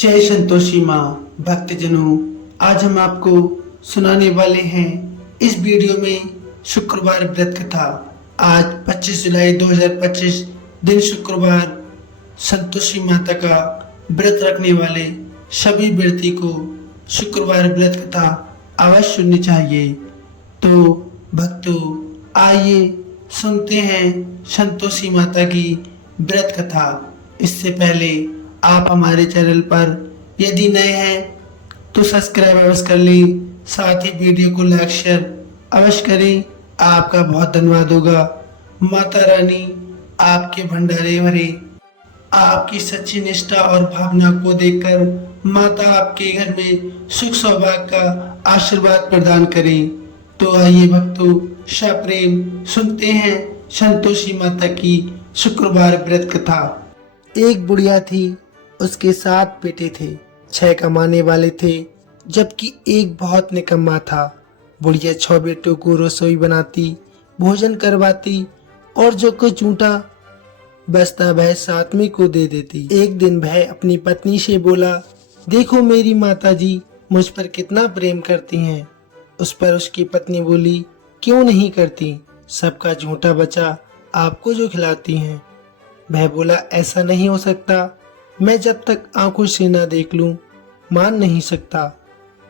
जय संतोषी माँ भक्तजनों, आज हम आपको सुनाने वाले हैं इस वीडियो में शुक्रवार व्रत कथा। आज 25 जुलाई 2025 दिन शुक्रवार संतोषी माता का व्रत रखने वाले सभी व्रती को शुक्रवार व्रत कथा अवश्य सुननी चाहिए। तो भक्तों, आइए सुनते हैं संतोषी माता की व्रत कथा। इससे पहले आप हमारे चैनल पर यदि नए हैं तो सब्सक्राइब अवश्य कर लें, साथ ही वीडियो को लाइक शेयर अवश्य करें। आपका बहुत धन्यवाद होगा। माता रानी आपके भंडारे भरे। आपकी सच्ची निष्ठा और भावना को देखकर माता आपके घर में सुख सौभाग्य का आशीर्वाद प्रदान करें। तो आइए भक्तों, सप्रेम सुनते हैं संतोषी माता की शुक्रवार व्रत कथा। एक बुढ़िया थी, उसके 7 बेटे थे। 6 कमाने वाले थे, जबकि एक बहुत निकम्मा था। बुढ़िया 6 बेटों को रसोई बनाती, भोजन करवाती और जो कुछ ऊँटा बचता वह 7वें को दे देती। एक दिन वह अपनी पत्नी से बोला, देखो मेरी माता जी मुझ पर कितना प्रेम करती हैं। उस पर उसकी पत्नी बोली, क्यों नहीं करती, सबका झूठा बचा आपको जो खिलाती हैं। वह बोला, ऐसा नहीं हो सकता, मैं जब तक आंखों से ना देख लूं मान नहीं सकता।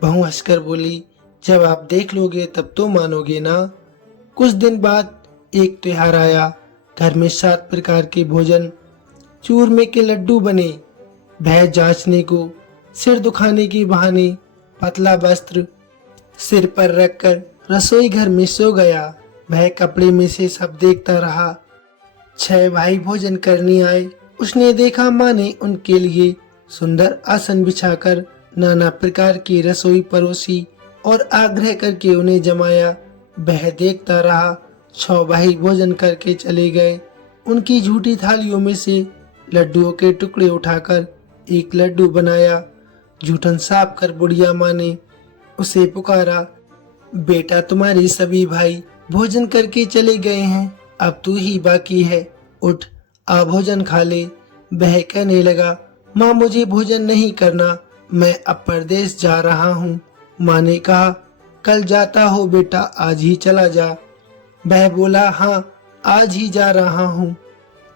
बहू हंसकर बोली, जब आप देख लोगे तब तो मानोगे ना। कुछ दिन बाद एक त्योहार आया। घर में 7 प्रकार के भोजन, चूरमे के लड्डू बने। वह जांचने को सिर दुखाने के बहाने पतला वस्त्र सिर पर रखकर रसोई घर में सो गया। वह कपड़े में से सब देखता रहा। 6 भाई भोजन करने आए। उसने देखा माँ ने उनके लिए सुंदर आसन बिछाकर नाना प्रकार की रसोई परोसी और आग्रह करके उन्हें जमाया। वह देखता रहा। 6 भाई भोजन करके चले गए। उनकी झूठी थालियों में से लड्डुओं के टुकड़े उठाकर एक लड्डू बनाया। जूठन साफ कर बुढ़िया माँ ने उसे पुकारा, बेटा तुम्हारे सभी भाई भोजन करके चले गए हैं, अब तू ही बाकी है, उठ आ भोजन खा ले। वह कहने लगा, माँ मुझे भोजन नहीं करना, मैं अब परदेश जा रहा हूँ। माँ ने कहा, कल जाता हो बेटा, आज ही चला जा। वह बोला, हाँ आज ही जा रहा हूँ।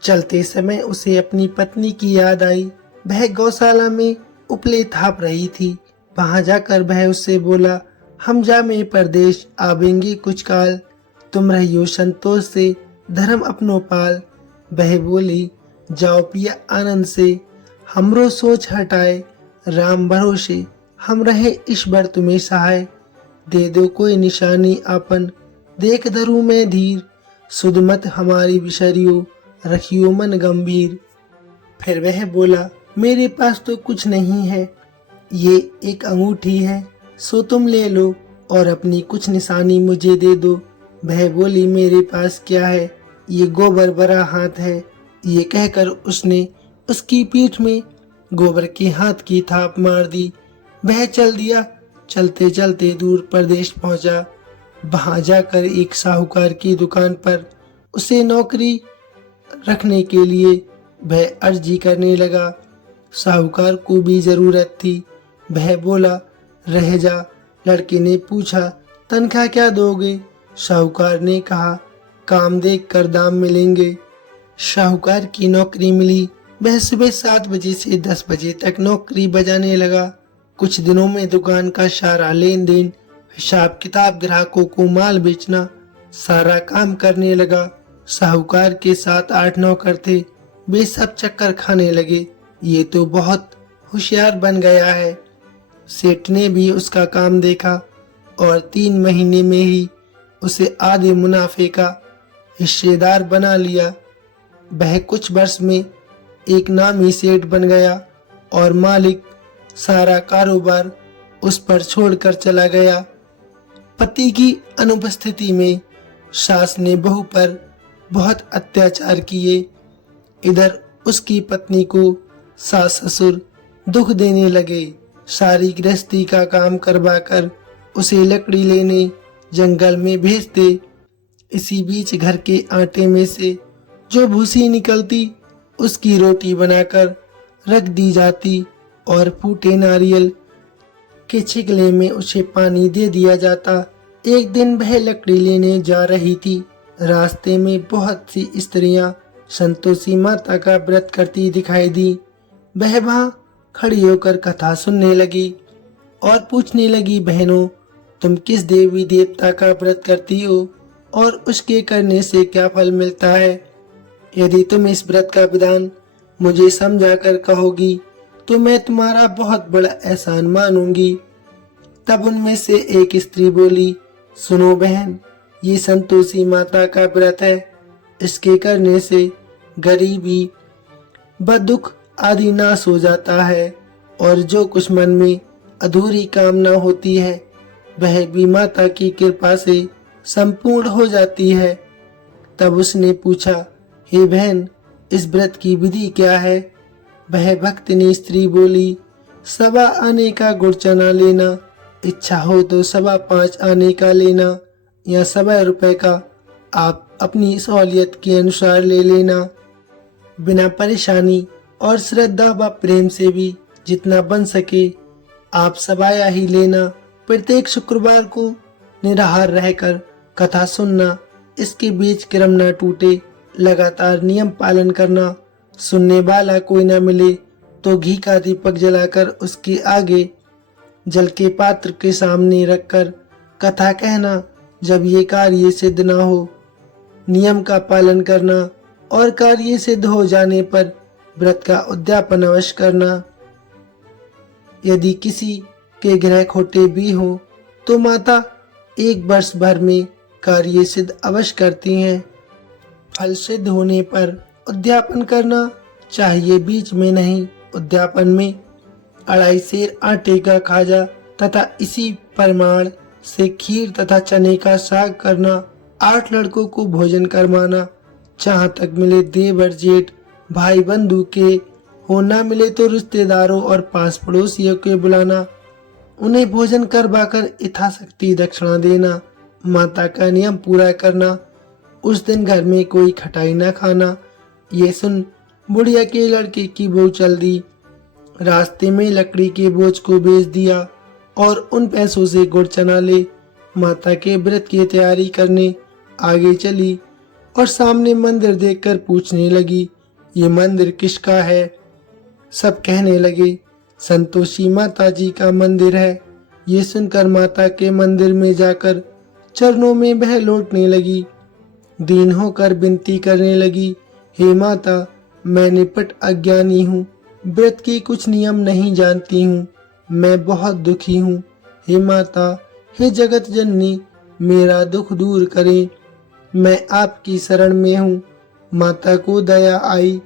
चलते समय उसे अपनी पत्नी की याद आई। वह गौशाला में उपले थाप रही थी। वहां जाकर वह उससे बोला, हम जामे परदेश आवेंगे कुछ काल, तुम रहियो संतोष से धर्म अपनो पाल। वह बोली, जाओ पिया आनंद से, हमरो सोच हटाए, राम भरोसे हम रहे ईश्वर तुम्हें सहाय। दे दो कोई निशानी आपन, देख धरू में धीर, सुध मत हमारी विसरियो, रखियो मन गंभीर। फिर वह बोला, मेरे पास तो कुछ नहीं है, ये एक अंगूठी है, सो तुम ले लो और अपनी कुछ निशानी मुझे दे दो। वह बोली, मेरे पास क्या है, ये गोबर भरा हाथ है। ये कहकर उसने उसकी पीठ में गोबर के हाथ की थाप मार दी। वह चल दिया। चलते चलते दूर प्रदेश पहुंचा। वहां जाकर एक साहूकार की दुकान पर उसे नौकरी रखने के लिए वह अर्जी करने लगा। साहूकार को भी जरूरत थी। वह बोला, रह जा। लड़के ने पूछा, तनख्वाह क्या दोगे? साहूकार ने कहा, काम देख कर दाम मिलेंगे। साहूकार की नौकरी मिली। वह सुबह 7 बजे से 10 बजे तक नौकरी बजाने लगा। कुछ दिनों में दुकान का सारा लेन देन, हिसाब किताब, ग्राहकों को माल बेचना, सारा काम करने लगा। साहूकार के 7-8 नौकर थे। वे सब चक्कर खाने लगे, ये तो बहुत होशियार बन गया है। सेठ ने भी उसका काम देखा और 3 महीने में ही उसे आधे मुनाफे का हिस्सेदार बना लिया। वह कुछ वर्ष में एक नामी सेठ बन गया और मालिक सारा कारोबार उस पर छोड़कर चला गया। पति की अनुपस्थिति में सास ने बहू पर बहुत अत्याचार किए। इधर उसकी पत्नी को सास ससुर दुख देने लगे। सारी गृहस्थी का काम करवाकर उसे लकड़ी लेने जंगल में भेज दे। इसी बीच घर के आटे में से जो भूसी निकलती उसकी रोटी बनाकर रख दी जाती। और फूटे नारियल के छिकले में उसे पानी दे दिया जाता। एक दिन वह लकड़ी लेने जा रही थी। रास्ते में बहुत सी स्त्रियां संतोषी माता का व्रत करती दिखाई दी। वह वहां खड़ी होकर कथा सुनने लगी और पूछने लगी, बहनों, तुम किस देवी देवता का व्रत करती हो और उसके करने से क्या फल मिलता है? यदि तुम इस व्रत का विधान मुझे समझा कर कहोगी तो मैं तुम्हारा बहुत बड़ा एहसान मानूंगी। तब उनमें से एक स्त्री बोली, सुनो बहन, ये संतोषी माता का व्रत है। इसके करने से गरीबी, बदुख आदि नाश हो जाता है और जो कुछ मन में अधूरी कामना होती है वह भी माता की कृपा से संपूर्ण हो जाती है। तब उसने पूछा, हे बहन, इस व्रत की विधि क्या है? वह भक्तिनी स्त्री बोली, सवा आने का गुड़ चना लेना, इच्छा हो तो 5.25 आने का लेना या 1.25 रुपए का, आप अपनी सहूलियत के अनुसार ले लेना। बिना परेशानी और श्रद्धा व प्रेम से भी जितना बन सके आप सबाया ही लेना। प्रत्येक शुक्रवार को निराहार रहकर कथा सुनना, इसके बीच क्रम न टूटे, लगातार नियम पालन करना। सुनने वाला कोई न मिले तो घी का दीपक जलाकर उसके आगे जल के पात्र के सामने रखकर कथा कहना। जब ये कार्य सिद्ध न हो, नियम का पालन करना और कार्य सिद्ध हो जाने पर व्रत का उद्यापन अवश्य करना। यदि किसी के ग्रह खोटे भी हो तो माता 1 वर्ष भर में कार्य सिद्ध अवश्य करती हैं। फल सिद्ध होने पर उद्यापन करना चाहिए, बीच में नहीं। उद्यापन में 2.5 सेर आटे का खाजा तथा इसी परिमाण से खीर तथा चने का साग करना। 8 लड़कों को भोजन करवाना। जहाँ तक मिले देवर जेठ भाई बंधु के हो, ना मिले तो रिश्तेदारों और पास पड़ोसियों के बुलाना। उन्हें भोजन करवाकर यथाशक्ति दक्षिणा देना। माता का नियम पूरा करना। उस दिन घर में कोई खटाई न खाना। ये सुन बुढ़िया के लड़के की बहू चल दी। रास्ते में लकड़ी के बोझ को बेच दिया और उन पैसों से गुड़ चना ले माता के व्रत की तैयारी करने आगे चली और सामने मंदिर देखकर पूछने लगी, ये मंदिर किसका है? सब कहने लगे, संतोषी माता जी का मंदिर है। ये सुनकर माता के मंदिर में जाकर चरणों में बह लौटने लगी। दीन होकर विनती करने लगी, हे माता, मैं निपट अज्ञानी हूँ, व्रत के कुछ नियम नहीं जानती हूँ, मैं बहुत दुखी हूँ। हे माता, हे जगत जननी, मेरा दुख दूर करें, मैं आपकी शरण में हूँ। माता को दया आई।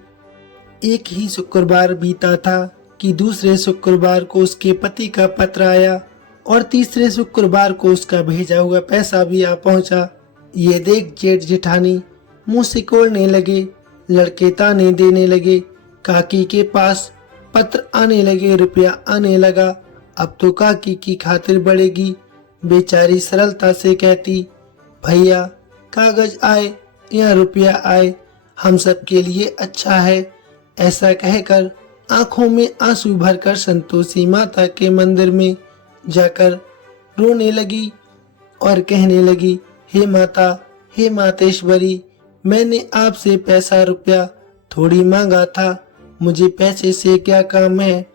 एक ही शुक्रवार बीता था कि दूसरे शुक्रवार को उसके पति का पत्र आया और तीसरे शुक्रवार को उसका भेजा हुआ पैसा भी आ पहुंचा। ये देख जेठ जेठानी मुंह सिकोड़ने लगे, लड़के ताने देने लगे, काकी के पास पत्र आने लगे, रुपया आने लगा। अब तो काकी की खातिर बढ़ेगी। बेचारी सरलता से कहती, भैया, कागज आए या रुपया आए, हम सब के लिए अच्छा है। ऐसा कहकर आंखों में आंसू भरकर संतोषी माता के मंदिर में जाकर रोने लगी और कहने लगी, हे माता, हे मातेश्वरी, मैंने आपसे पैसा रुपया थोड़ी मांगा था। मुझे पैसे से क्या काम है?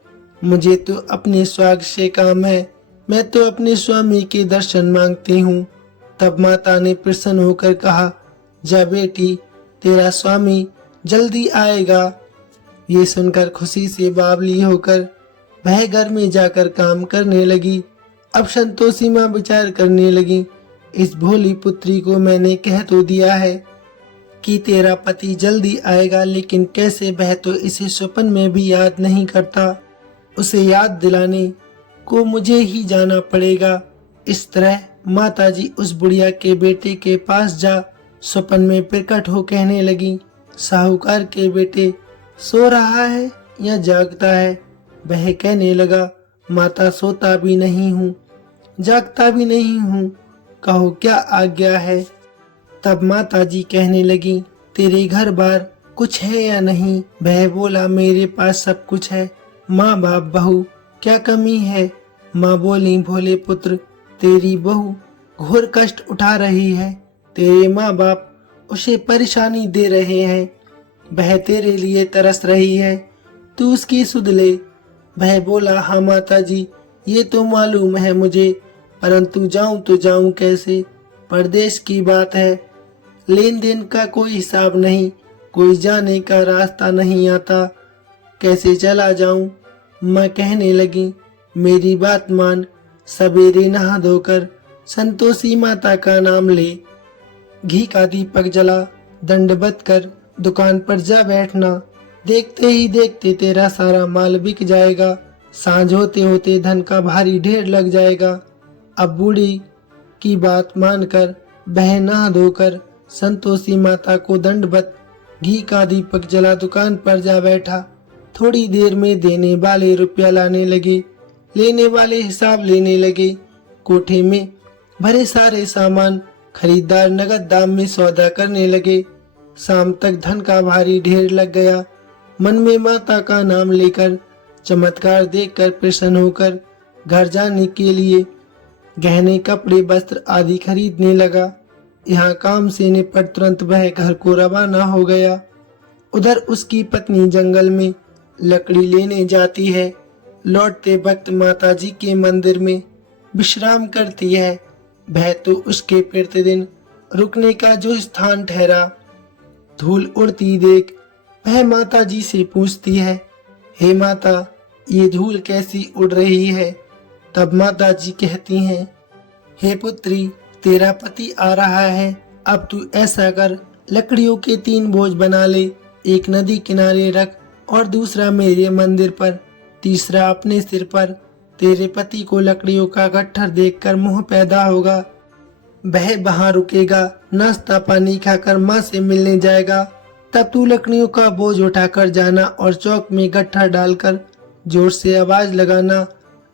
मुझे तो अपने स्वाग से काम है। मैं तो अपने स्वामी के दर्शन मांगती हूँ। तब माता ने प्रसन्न होकर कहा, जा बेटी, तेरा स्वामी जल्दी आएगा। ये सुनकर खुशी से बावली होकर वह घर में जाकर काम करने लगी। अब संतोषी माँ विचार करने लगी, इस भोली पुत्री को मैंने कह तो दिया है कि तेरा पति जल्दी आएगा, लेकिन कैसे वह तो इसे स्वप्न में भी याद नहीं करता। उसे याद दिलाने को मुझे ही जाना पड़ेगा। इस तरह माताजी उस बुढ़िया के बेटे के पास जा स्वप्न में प्रकट हो कहने लगी, साहूकार के बेटे सो रहा है या जागता है? वह कहने लगा, माता, सोता भी नहीं हूँ, जागता भी नहीं हूँ, कहो क्या आज्ञा है? तब माताजी कहने लगी, तेरे घर बार कुछ है या नहीं? वह बोला, मेरे पास सब कुछ है, माँ बाप बहू क्या कमी है। माँ बोली, भोले पुत्र तेरी बहू घोर कष्ट उठा रही है। तेरे माँ बाप उसे परेशानी दे रहे हैं। वह तेरे लिए तरस रही है, तू उसकी सुध ले। वह बोला, हाँ माता जी, ये तो मालूम है मुझे, परंतु जाऊं तो जाऊं कैसे। परदेश की बात है, लेन देन का कोई हिसाब नहीं, कोई जाने का रास्ता नहीं आता, कैसे चला जाऊं। माँ कहने लगी, मेरी बात मान, सवेरे नहा धोकर संतोषी माता का नाम ले। घी का दीपक जला, दंडवत कर दुकान पर जा बैठना। देखते ही देखते तेरा सारा माल बिक जाएगा। सांझ होते होते धन का भारी ढेर लग जाएगा। अब बूढ़ी की बात मानकर वह नहा धोकर संतोषी माता को दंडवत घी का दीपक जला दुकान पर जा बैठा। थोड़ी देर में देने वाले रुपया लाने लगे, लेने वाले हिसाब लेने लगे। कोठे में भरे सारे सामान खरीदार नगद दाम में सौदा करने लगे। शाम तक धन का भारी ढेर लग गया। मन में माता का नाम लेकर, चमत्कार देखकर प्रसन्न होकर घर जाने के लिए गहने, कपड़े, वस्त्र आदि खरीदने लगा। यहाँ काम से निपट तुरंत वह घर को रवाना हो गया। उधर उसकी पत्नी जंगल में लकड़ी लेने जाती है। लौटते वक्त माताजी के मंदिर में विश्राम करती है। वह तो उसके प्रतिदिन रुकने का जो स्थान ठहरा। धूल उड़ती देख वह माताजी से पूछती है, हे माता, ये धूल कैसी उड़ रही है। तब माताजी कहती हैं, हे पुत्री, तेरा पति आ रहा है। अब तू ऐसा कर, लकड़ियों के 3 बोझ बना ले। एक नदी किनारे रख और दूसरा मेरे मंदिर पर, तीसरा अपने सिर पर। तेरे पति को लकड़ियों का गट्ठर देखकर मोह पैदा होगा। वह वहां रुकेगा, नाश्ता पानी खाकर माँ से मिलने जाएगा। तब तू लकड़ियों का बोझ उठाकर जाना और चौक में गट्ठर डालकर जोर से आवाज लगाना,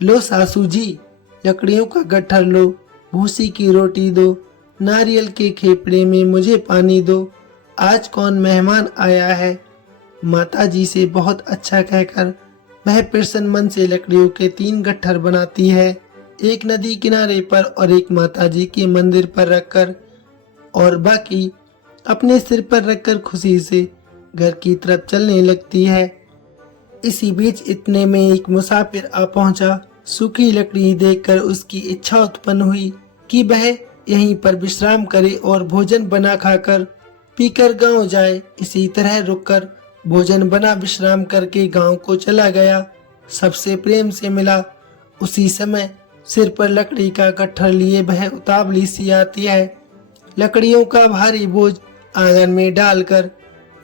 लो सासू जी, लकड़ियों का गट्ठर लो, भूसी की रोटी दो, नारियल के खेपड़े में मुझे पानी दो, आज कौन मेहमान आया है। माताजी से बहुत अच्छा कहकर वह प्रसन्न मन से लकड़ियों के 3 गट्ठर बनाती है, एक नदी किनारे पर और एक माताजी के मंदिर पर रखकर, और बाकी अपने सिर पर रखकर खुशी से घर की तरफ चलने लगती है। इसी बीच इतने में एक मुसाफिर आ पहुंचा। सूखी लकड़ी देखकर उसकी इच्छा उत्पन्न हुई कि वह यहीं पर विश्राम करे और भोजन बना खाकर पीकर गांव जाए। इसी तरह रुककर भोजन बना विश्राम करके गांव को चला गया। सबसे प्रेम से मिला। उसी समय सिर पर लकड़ी का गट्ठर लिए वह उतावली सी आती है। लकड़ियों का भारी बोझ आंगन में डालकर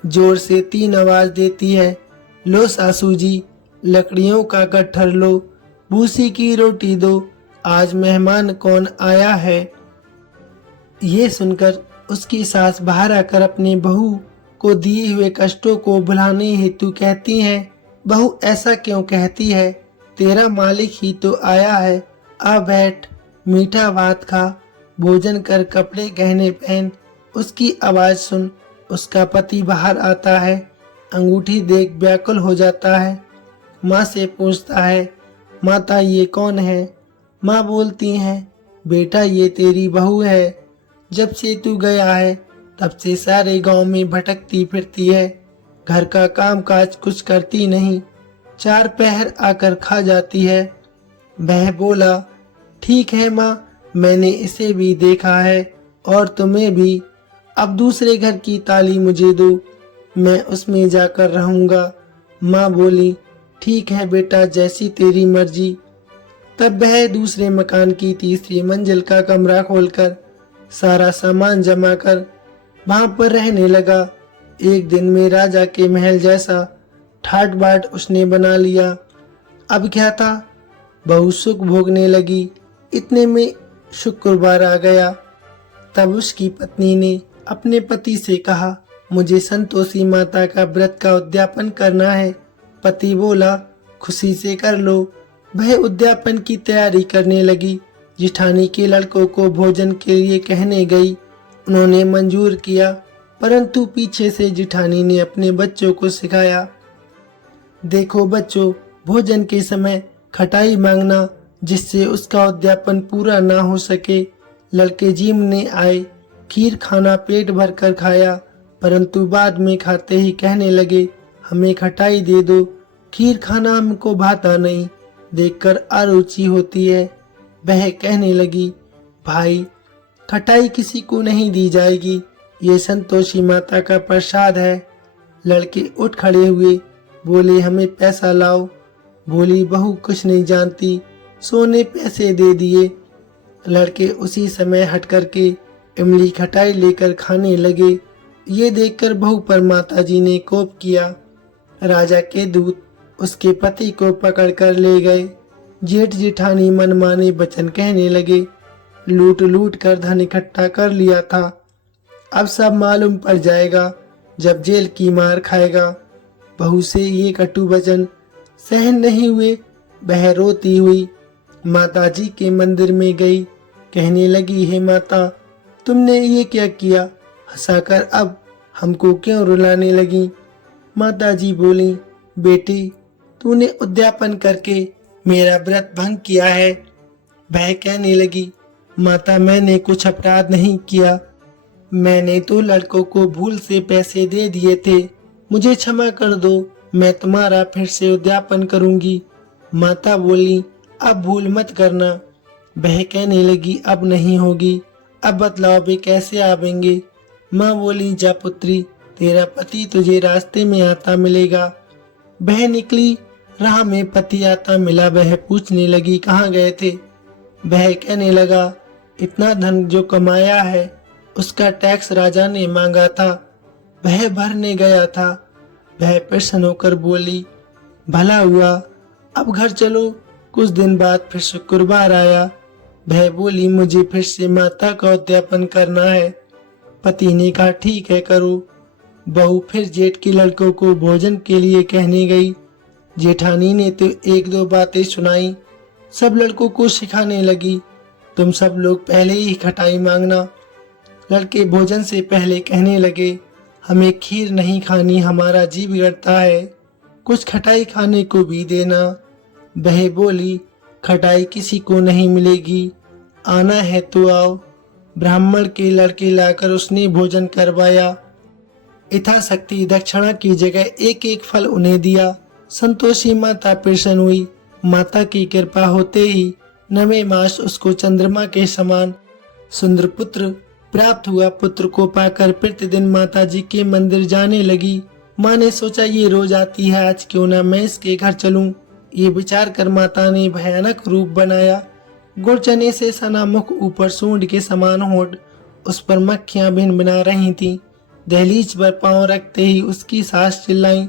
जोर से 3 आवाज देती है, लो सासू जी, लकड़ियों का गट्ठर लो, भूसी की रोटी दो, आज मेहमान कौन आया है। ये सुनकर उसकी सास बाहर आकर अपने बहू को दिए हुए कष्टों को भुलाने हेतु कहती हैं, बहू ऐसा क्यों कहती है, तेरा मालिक ही तो आया है। आ बैठ, मीठा भात खा, भोजन कर, कपड़े गहने पहन। उसकी आवाज सुन उसका पति बाहर आता है। अंगूठी देख व्याकुल हो जाता है। माँ से पूछता है, माता ये कौन है। माँ बोलती हैं, बेटा ये तेरी बहू है। जब से तू गया है तब से सारे गांव में भटकती फिरती है। घर का काम काज कुछ करती नहीं, 4 पहर आकर खा जाती है। वह बोला, ठीक है माँ, मैंने इसे भी देखा है और तुम्हें भी। अब दूसरे घर की ताली मुझे दो, मैं उसमें जाकर रहूंगा। माँ बोली, ठीक है बेटा, जैसी तेरी मर्जी। तब वह दूसरे मकान की 3री मंजिल का कमरा खोलकर सारा सामान जमा कर वहां पर रहने लगा। एक दिन में राजा के महल जैसा ठाट बाट उसने बना लिया। अब क्या था, बहू सुख भोगने लगी। इतने में शुक्रवार आ गया। तब उसकी पत्नी ने अपने पति से कहा, मुझे संतोषी माता का व्रत का उद्यापन करना है। पति बोला, खुशी से कर लो। वह उद्यापन की तैयारी करने लगी। जिठानी के लड़कों को भोजन के लिए कहने गई। उन्होंने मंजूर किया, परंतु पीछे से जिठानी ने अपने बच्चों को सिखाया, देखो बच्चों, भोजन के समय खटाई मांगना जिससे उसका उद्यापन पूरा ना हो सके। लड़के जीमने आए, खीर खाना पेट भर कर खाया, परंतु बाद में खाते ही कहने लगे, हमें खटाई दे दो, खीर खाना हमको भाता नहीं, देखकर अरुचि होती है। वह कहने लगी, भाई खटाई किसी को नहीं दी जाएगी, ये संतोषी माता का प्रसाद है। लड़के उठ खड़े हुए, बोले हमें पैसा लाओ। बोली बहू कुछ नहीं जानती, सोने पैसे दे दिए। लड़के उसी समय हट करके इमली खटाई लेकर खाने लगे। ये देखकर बहू पर माताजी ने कोप किया। राजा के दूत उसके पति को पकड़कर ले गए। जेठ जेठानी मनमाने वचन कहने लगे, लूट लूट कर धन इकट्ठा कर लिया था, अब सब मालूम पड़ जाएगा जब जेल की मार खाएगा। बहू से ये कटु वचन सहन नहीं हुए, वह रोती हुई माताजी के मंदिर में गई। कहने लगी, हे माता तुमने ये क्या किया, हंसाकर अब हमको क्यों रुलाने लगी। माताजी बोली, बेटी तूने उद्यापन करके मेरा व्रत भंग किया है। वह कहने लगी, माता मैंने कुछ अपराध नहीं किया, मैंने तो लड़कों को भूल से पैसे दे दिए थे, मुझे क्षमा कर दो, मैं तुम्हारा फिर से उद्यापन करूंगी। माता बोली, अब भूल मत करना। वह कहने लगी, अब नहीं होगी, अब बतलाओ वे कैसे आवेंगे। माँ बोली, जा पुत्री, तेरा पति तुझे रास्ते में आता मिलेगा। वह निकली, राह में पति आता मिला। वह पूछने लगी, कहाँ गए थे। वह कहने लगा, इतना धन जो कमाया है उसका टैक्स राजा ने मांगा था, वह भरने गया था। वह प्रसन्न होकर बोली, भला हुआ, अब घर चलो। कुछ दिन बाद फिर शुक्रवार आया। वह बोली, मुझे फिर से माता का उद्यापन करना है। पति ने कहा, ठीक है करो। बहू फिर जेठ के लड़कों को भोजन के लिए कहने गई। जेठानी ने तो एक दो बातें सुनाई, सब लड़कों को सिखाने लगी, तुम सब लोग पहले ही खटाई मांगना। लड़के भोजन से पहले कहने लगे, हमें खीर नहीं खानी, हमारा जी बिगड़ता है, कुछ खटाई खाने को भी देना। वह बोली, खटाई किसी को नहीं मिलेगी, आना है तो आओ। ब्राह्मण के लड़के लाकर उसने भोजन करवाया। यथाशक्ति दक्षिणा की जगह एक एक फल उन्हें दिया। संतोषी माता प्रसन्न हुई। माता की कृपा होते ही 9वें मास उसको चंद्रमा के समान सुंदर पुत्र प्राप्त हुआ। पुत्र को पाकर प्रतिदिन माताजी के मंदिर जाने लगी। माँ ने सोचा ये रोज आती है, आज क्यों ना मैं इसके घर चलूं। ये विचार कर माता ने भयानक रूप बनाया। गुड़ चने से सना मुख, ऊपर सूंड के समान होठ, उस पर मक्खियां भिन बिना रही थीं। दहलीज पर पांव रखते ही उसकी सास चिल्लाई,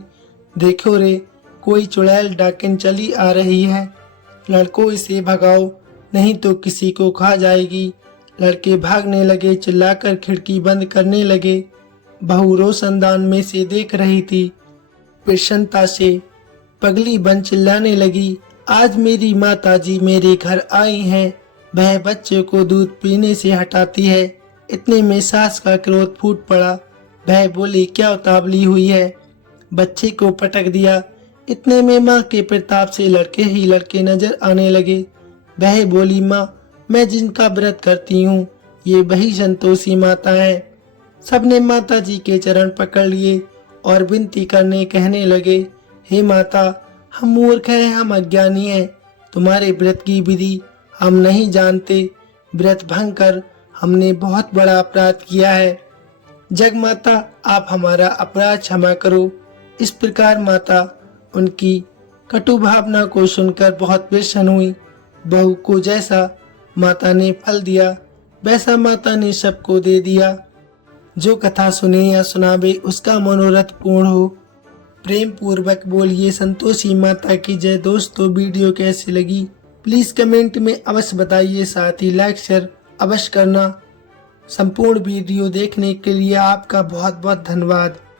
देखो रे, कोई चुड़ैल डाकिन चली आ रही है, लड़कों इसे भगाओ नहीं तो किसी को खा जाएगी। लड़के भागने लगे, चिल्लाकर खिड़की बंद करने लगे। बहू रोशनदान में से देख रही थी। प्रसन्नता से पगली बन चिल्लाने लगी, आज मेरी माताजी मेरे घर आई हैं। वह बच्चे को दूध पीने से हटाती है। इतने में सास का क्रोध फूट पड़ा। वह बोली, क्या उतावली हुई है, बच्चे को पटक दिया। इतने में माँ के प्रताप से लड़के ही लड़के नजर आने लगे। वह बोली, माँ मैं जिनका व्रत करती हूँ ये वही संतोषी माता है। सबने माता जी के चरण पकड़ लिए और विनती करने कहने लगे, हे माता, हम मूर्ख हैं, हम अज्ञानी हैं, तुम्हारे व्रत की विधि हम नहीं जानते। व्रत भंग कर हमने बहुत बड़ा अपराध किया है। जग माता आप हमारा अपराध क्षमा करो। इस प्रकार माता उनकी कटु भावना को सुनकर बहुत प्रसन्न हुई। बहू को जैसा माता ने फल दिया वैसा माता ने सबको दे दिया। जो कथा सुने या सुनावे उसका मनोरथ पूर्ण हो। प्रेम पूर्वक बोलिए संतोषी माता की जय। दोस्तों वीडियो कैसी लगी प्लीज कमेंट में अवश्य बताइए, साथ ही लाइक शेयर अवश्य करना। संपूर्ण वीडियो देखने के लिए आपका बहुत बहुत धन्यवाद।